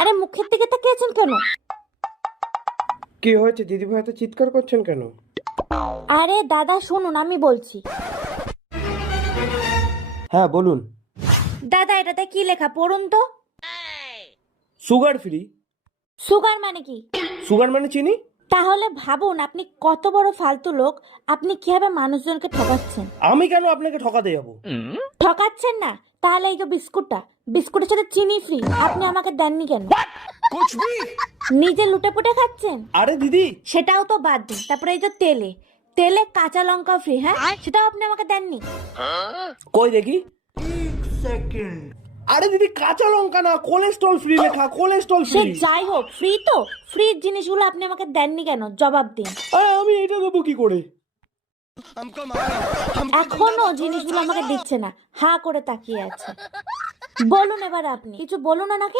আরে মুখের দিকে তাকিয়েছেন কেন? কি হয়েছে দিদি ভাই এত চিৎকার করছেন কেন? আরে দাদা শুনুন, আমি বলছি। হ্যাঁ বলুন। দাদা এটাতে কি লেখা পড়ুন তো। Sugar free? সুগার মানে কি? সুগার মানে চিনি। তাহলে ভাবুন আপনি কত বড় ফালতু লোক, আপনি কিভাবে মানুষজনকে ঠকাচ্ছেন। আমি কেন আপনাকে ঠকাতে যাব? ঠকাচ্ছেন না? তাহলে এই যে বিস্কুটটা, বিস্কুটের সাথে চিনি ফ্রি, আপনি আমাকে দেননি কেন? নিজে লুটে পুটে খাচ্ছেন। আরে দিদি, সেটাও তো বাদ দিন, তারপরে এই যে তেলে তেলে কাঁচা লঙ্কা ফ্রি, হ্যাঁ সেটাও আপনি আমাকে দেননি। কই দেখি। আরে দিদি, কাঁচা লঙ্কা না, কোলেস্ট্রল ফ্রি লেখা, কোলেস্ট্রল সে ফ্রি। যাই হোক, ফ্রি তো, ফ্রি জিনিসগুলো আপনি আমাকে দেননি কেন? জবাব দিন। আরে আমি এটা দেবো কি করে? এখনো জিনিসগুলো আমাকে দিচ্ছে না, হা করে তাকিয়ে আছে। বলুন এবার, আপনি কিছু বলুন ওনাকে।